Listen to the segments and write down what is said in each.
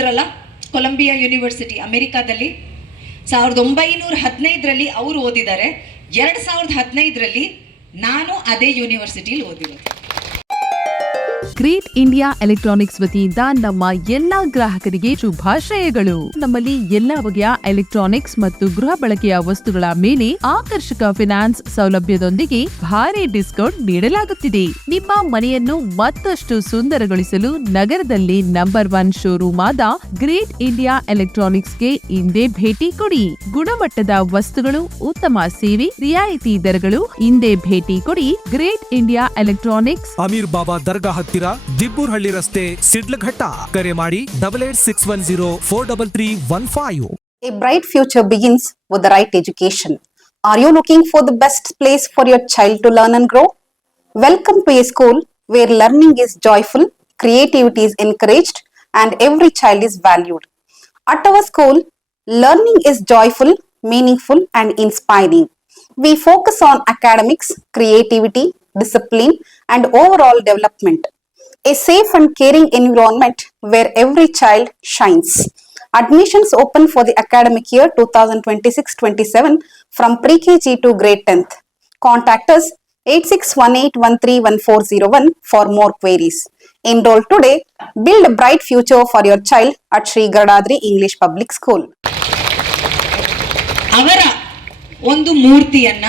ಓದ್ರಲ್ಲ, Colombia university ಅಮೆರಿಕಾದಲ್ಲಿ 1915ರಲ್ಲಿ ಅವರು ಓದಿದ್ದಾರೆ. 2015ರಲ್ಲಿ ನಾನು ಅದೇ ಯೂನಿವರ್ಸಿಟಿಲಿ ಓದಿರೋದು. ಗ್ರೇಟ್ ಇಂಡಿಯಾ ಎಲೆಕ್ಟ್ರಾನಿಕ್ಸ್ ವತಿಯಿಂದ ನಮ್ಮ ಎಲ್ಲಾ ಗ್ರಾಹಕರಿಗೆ ಶುಭಾಶಯಗಳು. ನಮ್ಮಲ್ಲಿ ಎಲ್ಲಾ ಬಗೆಯ ಎಲೆಕ್ಟ್ರಾನಿಕ್ಸ್ ಮತ್ತು ಗೃಹ ಬಳಕೆಯ ವಸ್ತುಗಳ ಮೇಲೆ ಆಕರ್ಷಕ ಫಿನಾನ್ಸ್ ಸೌಲಭ್ಯದೊಂದಿಗೆ ಭಾರಿ ಡಿಸ್ಕೌಂಟ್ ನೀಡಲಾಗುತ್ತಿದೆ. ನಿಮ್ಮ ಮನೆಯನ್ನು ಮತ್ತಷ್ಟು ಸುಂದರಗೊಳಿಸಲು ನಗರದಲ್ಲಿ ನಂಬರ್ 1 ಶೋರೂಮ್ ಆದ ಗ್ರೇಟ್ ಇಂಡಿಯಾ ಎಲೆಕ್ಟ್ರಾನಿಕ್ಸ್ಗೆ ಇಂದೇ ಭೇಟಿ ಕೊಡಿ. ಗುಣಮಟ್ಟದ ವಸ್ತುಗಳು, ಉತ್ತಮ ಸೇವೆ, ರಿಯಾಯಿತಿ ದರಗಳು. ಇಂದೇ ಭೇಟಿ ಕೊಡಿ ಗ್ರೇಟ್ ಇಂಡಿಯಾ ಎಲೆಕ್ಟ್ರಾನಿಕ್ಸ್, ಅಮೀರ್ ಬಾಬಾ ದರ್ಗಾ ಹತ್ತಿರ, ದಿಬ್ಬೂರ್ಹಳ್ಳಿ ರಸ್ತೆ, ಸಿಡ್ಲಘಟ್ಟ. ಕರೆ ಮಾಡಿ 8861043315. A bright future begins with the right education. Are you looking for the best place for your child to learn and grow? Welcome to a school where learning is joyful, creativity is encouraged, and every child is valued. At our school, learning is joyful, meaningful, and inspiring. We focus on academics, creativity, discipline, and overall development. A safe and caring environment where every child shines. Admissions open for the academic year 2026-27 from pre-KG to grade 10th. Contact us 8618131401 for more queries. Enroll today. Build a bright future for your child at Sri Gadadri English Public School. ಅವರ ಒಂದು ಮೂರ್ತಿಯನ್ನ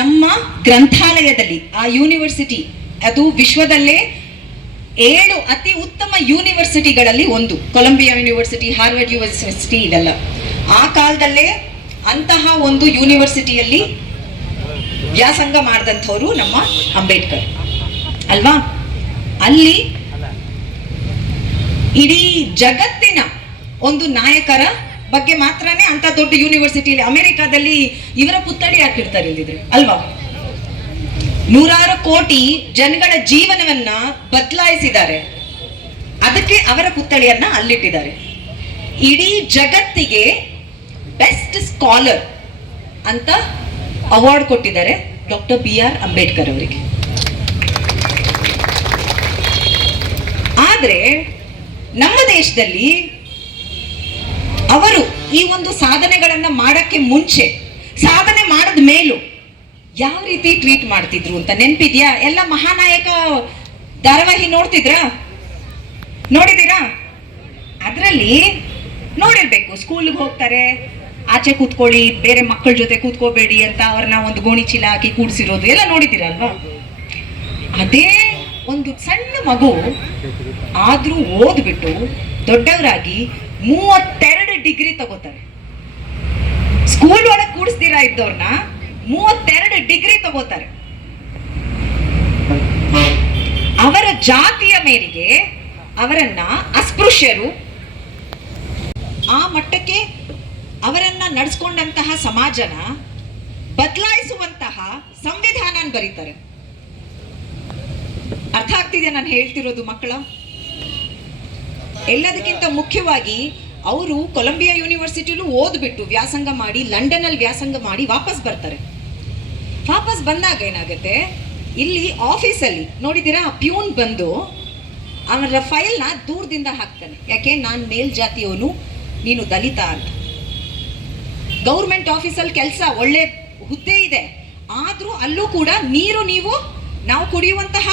ನಮ್ಮ ಗ್ರಂಥಾಲಯದಲ್ಲಿ, ಆ university ಅದು ವಿಶ್ವದಲ್ಲೇ 7 ಅತಿ ಉತ್ತಮ ಯೂನಿವರ್ಸಿಟಿಗಳಲ್ಲಿ ಒಂದು, ಕೊಲಂಬಿಯಾ ಯೂನಿವರ್ಸಿಟಿ, ಹಾರ್ವರ್ಡ್ ಯೂನಿವರ್ಸಿಟಿ, ಇದೆಲ್ಲ ಆ ಕಾಲದಲ್ಲೇ ಅಂತಹ ಒಂದು ಯೂನಿವರ್ಸಿಟಿಯಲ್ಲಿ ವ್ಯಾಸಂಗ ಮಾಡಿದಂಥವ್ರು ನಮ್ಮ ಅಂಬೇಡ್ಕರ್ ಅಲ್ವಾ. ಅಲ್ಲಿ ಇಡೀ ಜಗತ್ತಿನ ಒಂದು ನಾಯಕರ ಬಗ್ಗೆ ಮಾತ್ರನೇ ಅಂತ ದೊಡ್ಡ ಯೂನಿವರ್ಸಿಟಿಯಲ್ಲಿ, ಅಮೆರಿಕಾದಲ್ಲಿ ಇವರ ಪುತ್ಥಳಿ ಹಾಕಿರ್ತಾರೆ ಇಲ್ಲಿದ್ರೆ ಅಲ್ವಾ. 100 ಕೋಟಿ ಜನಗಳ ಜೀವನವನ್ನ ಬದಲಾಯಿಸಿದ್ದಾರೆ, ಅದಕ್ಕೆ ಅವರ ಪುತ್ಥಳಿಯನ್ನ ಅಲ್ಲಿಟ್ಟಿದ್ದಾರೆ. ಇಡೀ ಜಗತ್ತಿಗೆ ಬೆಸ್ಟ್ ಸ್ಕಾಲರ್ ಅಂತ ಅವಾರ್ಡ್ ಕೊಟ್ಟಿದ್ದಾರೆ ಡಾಕ್ಟರ್ BR ಅಂಬೇಡ್ಕರ್ ಅವರಿಗೆ. ಆದ್ರೆ ನಮ್ಮ ದೇಶದಲ್ಲಿ ಅವರು ಈ ಒಂದು ಸಾಧನೆಗಳನ್ನ ಮಾಡಕ್ಕೆ ಮುಂಚೆ, ಸಾಧನೆ ಮಾಡಿದ ಮೇಲೂ ಯಾವ ರೀತಿ ಟ್ರೀಟ್ ಮಾಡ್ತಿದ್ರು ಅಂತ ನೆನಪಿದ್ಯಾ? ಎಲ್ಲ ಮಹಾನಾಯಕ ಧಾರಾವಾಹಿ ನೋಡಿದೀರಾ? ಅದರಲ್ಲಿ ನೋಡಿರ್ಬೇಕು, ಸ್ಕೂಲ್ಗೆ ಹೋಗ್ತಾರೆ, ಆಚೆ ಕೂತ್ಕೊಳ್ಳಿ, ಬೇರೆ ಮಕ್ಕಳ ಜೊತೆ ಕೂತ್ಕೋಬೇಡಿ ಅಂತ ಅವ್ರನ್ನ ಒಂದು ಗೋಣಿ ಚೀಲ ಹಾಕಿ ಕೂಡಿಸಿರೋದು ಎಲ್ಲ ನೋಡಿದಿರಲ್ವಾ. ಅದೇ ಒಂದು ಸಣ್ಣ ಮಗು ಆದ್ರೂ ಓದ್ಬಿಟ್ಟು ದೊಡ್ಡವರಾಗಿ 32 ಡಿಗ್ರಿ ತಗೋತಾರೆ. ಸ್ಕೂಲ್ ಒಳಗೆ ಕೂಡಿಸ್ದಿರಾ ಇದ್ದವ್ರನ್ನ 32 ಡಿಗ್ರಿ ತಗೋತಾರೆ. ಅವರ ಜಾತಿಯ ಮೇರೆಗೆ ಅವರನ್ನ ಅಸ್ಪೃಶ್ಯರು, ಆ ಮಟ್ಟಕ್ಕೆ ಅವರನ್ನ ನಡೆಸ್ಕೊಂಡಂತಹ ಸಮಾಜನ ಬದಲಾಯಿಸುವಂತಹ ಸಂವಿಧಾನ ಬರೀತಾರೆ. ಅರ್ಥ ಆಗ್ತಿದೆ ನಾನು ಹೇಳ್ತಿರೋದು ಮಕ್ಕಳ? ಎಲ್ಲದಕ್ಕಿಂತ ಮುಖ್ಯವಾಗಿ ಅವರು ಕೊಲಂಬಿಯಾ ಯೂನಿವರ್ಸಿಟಿಲೂ ಓದ್ಬಿಟ್ಟು ವ್ಯಾಸಂಗ ಮಾಡಿ, ಲಂಡನ್ ಅಲ್ಲಿ ವ್ಯಾಸಂಗ ಮಾಡಿ ವಾಪಸ್ ಬರ್ತಾರೆ. ವಾಪಸ್ ಬಂದಾಗ ಏನಾಗುತ್ತೆ, ಇಲ್ಲಿ ಆಫೀಸಲ್ಲಿ ನೋಡಿದ್ದೀರಾ, ಪ್ಯೂನ್ ಬಂದು ಅವರ ಫೈಲ್ನ ದೂರದಿಂದ ಹಾಕ್ತಾನೆ. ಯಾಕೆ? ನಾನು ಮೇಲ್ಜಾತಿಯವನು, ನೀನು ದಲಿತ ಅಂತ. ಗೌರ್ಮೆಂಟ್ ಆಫೀಸಲ್ಲಿ ಕೆಲಸ, ಒಳ್ಳೆ ಹುದ್ದೆ ಇದೆ, ಆದ್ರೂ ಅಲ್ಲೂ ಕೂಡ ನಾವು ಕುಡಿಯುವಂತಹ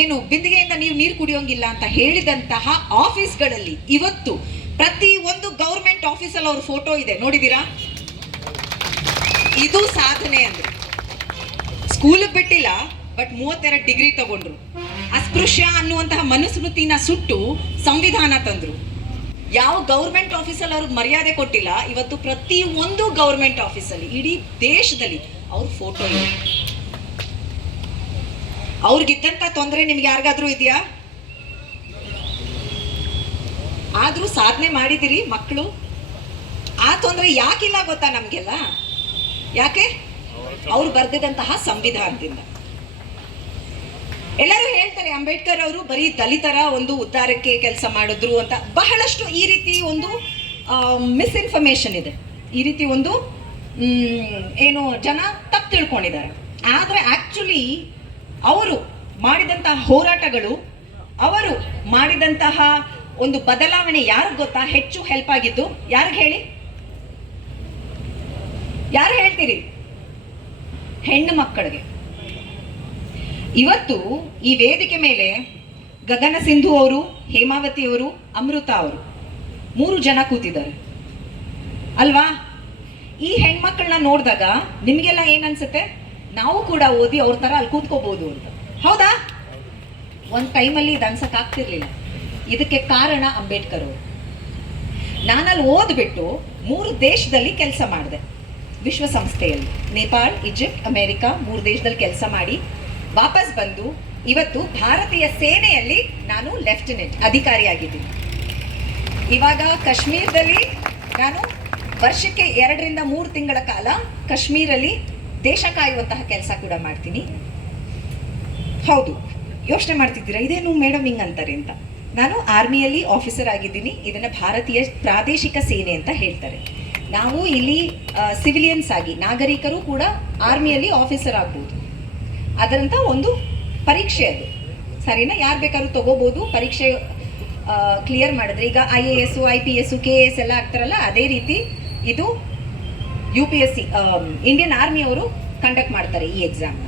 ಏನು ಬಿಂದಿಗೆಯಿಂದ ನೀವು ನೀರು ಕುಡಿಯೋಂಗಿಲ್ಲ ಅಂತ ಹೇಳಿದಂತಹ ಆಫೀಸ್ಗಳಲ್ಲಿ ಇವತ್ತು ಪ್ರತಿ ಒಂದು ಗೌರ್ಮೆಂಟ್ ಆಫೀಸಲ್ಲಿ ಅವ್ರ ಫೋಟೋ ಇದೆ, ನೋಡಿದೀರಾ? ಇದು ಸಾಧನೆ ಅಂದ್ರೆ. ಸ್ಕೂಲ್ ಬಿಟ್ಟಿಲ್ಲ, ಬಟ್ 32 ಡಿಗ್ರಿ ತಗೊಂಡ್ರು. ಅಸ್ಪೃಶ್ಯ ಅನ್ನುವಂತಹ ಮನುಸ್ಮೃತಿನ ಸುಟ್ಟು ಸಂವಿಧಾನ ತಂದ್ರು. ಯಾವ ಗೌರ್ಮೆಂಟ್ ಆಫೀಸಲ್ಲಿ ಅವ್ರಿಗೆ ಮರ್ಯಾದೆ ಕೊಟ್ಟಿಲ್ಲ, ಇವತ್ತು ಪ್ರತಿ ಒಂದು ಗೌರ್ಮೆಂಟ್ ಆಫೀಸಲ್ಲಿ ಇಡೀ ದೇಶದಲ್ಲಿ ಅವ್ರ ಫೋಟೋ ಇದೆ. ಅವ್ರಿಗಿದ್ದಂತ ತೊಂದರೆ ನಿಮ್ಗೆ ಯಾರಿಗಾದ್ರೂ ಇದೆಯಾ? ಆದ್ರೂ ಸಾಧನೆ ಮಾಡಿದಿರಿ ಮಕ್ಕಳು. ಆ ತೊಂದರೆ ಯಾಕಿಲ್ಲ ಗೊತ್ತಾ ನಮ್ಗೆಲ್ಲ? ಯಾಕೆ? ಅವ್ರು ಬರ್ದಿದಂತಹ ಸಂವಿಧಾನದಿಂದ. ಎಲ್ಲರೂ ಹೇಳ್ತಾರೆ ಅಂಬೇಡ್ಕರ್ ಅವರು ಬರೀ ದಲಿತರ ಒಂದು ಉದ್ಧಾರಕ್ಕೆ ಕೆಲಸ ಮಾಡಿದ್ರು ಅಂತ. ಬಹಳಷ್ಟು ಈ ರೀತಿ ಒಂದು ಮಿಸ್ಇನ್ಫಾರ್ಮೇಶನ್ ಇದೆ, ಈ ರೀತಿ ಒಂದು ಏನು ಜನ ತಪ್ಪು ತಿಳ್ಕೊಂಡಿದ್ದಾರೆ. ಆದರೆ ಆಕ್ಚುಲಿ ಅವರು ಮಾಡಿದಂತಹ ಹೋರಾಟಗಳು, ಅವರು ಮಾಡಿದಂತಹ ಒಂದು ಬದಲಾವಣೆ ಯಾರಿಗೆ ಗೊತ್ತಾ ಹೆಚ್ಚು ಹೆಲ್ಪ್ ಆಗಿದ್ದು? ಯಾರಿಗೆ ಹೇಳಿ? ಯಾರು ಹೇಳ್ತೀರಿ? ಹೆಣ್ಣು ಮಕ್ಕಳಿಗೆ. ಇವತ್ತು ಈ ವೇದಿಕೆ ಮೇಲೆ ಗಗನ ಸಿಂಧು ಅವರು, ಹೇಮಾವತಿ ಅವರು, ಅಮೃತ ಅವರು 3 ಜನ ಕೂತಿದ್ದಾರೆ ಅಲ್ವಾ? ಈ ಹೆಣ್ಮಕ್ಳನ್ನ ನೋಡಿದಾಗ ನಿಮಗೆಲ್ಲ ಏನನ್ಸುತ್ತೆ? ನಾವು ಕೂಡ ಓದಿ ಅವ್ರ ಥರ ಅಲ್ಲಿ ಕೂತ್ಕೋಬಹುದು ಅಂತ. ಹೌದಾ? ಒಂದು ಟೈಮಲ್ಲಿ ಇದು ಅನ್ಸಕ್ಕಾಗ್ತಿರ್ಲಿಲ್ಲ. ಇದಕ್ಕೆ ಕಾರಣ ಅಂಬೇಡ್ಕರ್ ಅವರು. ನಾನಲ್ಲಿ ಓದ್ಬಿಟ್ಟು 3 ದೇಶದಲ್ಲಿ ಕೆಲಸ ಮಾಡಿದೆ, ವಿಶ್ವಸಂಸ್ಥೆಯಲ್ಲಿ. ನೇಪಾಳ, ಈಜಿಪ್ಟ್, ಅಮೆರಿಕ 3 ದೇಶದಲ್ಲಿ ಕೆಲಸ ಮಾಡಿ ವಾಪಸ್ ಬಂದು ಇವತ್ತು ಭಾರತೀಯ ಸೇನೆಯಲ್ಲಿ ನಾನು ಲೆಫ್ಟಿನೆಂಟ್ ಅಧಿಕಾರಿಯಾಗಿದ್ದೀನಿ. ಇವಾಗ ಕಾಶ್ಮೀರದಲ್ಲಿ ನಾನು ವರ್ಷಕ್ಕೆ 2 ರಿಂದ 3 ತಿಂಗಳ ಕಾಲ ಕಾಶ್ಮೀರಲ್ಲಿ ದೇಶ ಕಾಯುವಂತಹ ಕೆಲಸ ಕೂಡ ಮಾಡ್ತೀನಿ. ಹೌದು, ಯೋಚನೆ ಮಾಡ್ತಿದ್ದೀರಾ ಇದೇನು ಮೇಡಮ್ ಹಿಂಗೆ ಅಂತಾರೆ ಅಂತ. ನಾನು ಆರ್ಮಿಯಲ್ಲಿ ಆಫೀಸರ್ ಆಗಿದ್ದೀನಿ. ಇದನ್ನು ಭಾರತೀಯ ಪ್ರಾದೇಶಿಕ ಸೇನೆ ಅಂತ ಹೇಳ್ತಾರೆ. ನಾವು ಇಲ್ಲಿ ಸಿವಿಲಿಯನ್ಸ್ ಆಗಿ ನಾಗರಿಕರು ಕೂಡ ಆರ್ಮಿಯಲ್ಲಿ ಆಫೀಸರ್ ಆಗ್ಬೋದು. ಅದರಂಥ ಒಂದು ಪರೀಕ್ಷೆ ಅದು, ಸರಿನಾ? ಯಾರು ಬೇಕಾದ್ರೂ ತಗೋಬೋದು. ಪರೀಕ್ಷೆ ಕ್ಲಿಯರ್ ಮಾಡಿದ್ರೆ ಈಗ IAS, IPS, KS ಎಲ್ಲ ಆಗ್ತಾರಲ್ಲ, ಅದೇ ರೀತಿ ಇದು UPSC ಇಂಡಿಯನ್ ಆರ್ಮಿಯವರು ಕಂಡಕ್ಟ್ ಮಾಡ್ತಾರೆ ಈ ಎಕ್ಸಾಮ್ನ.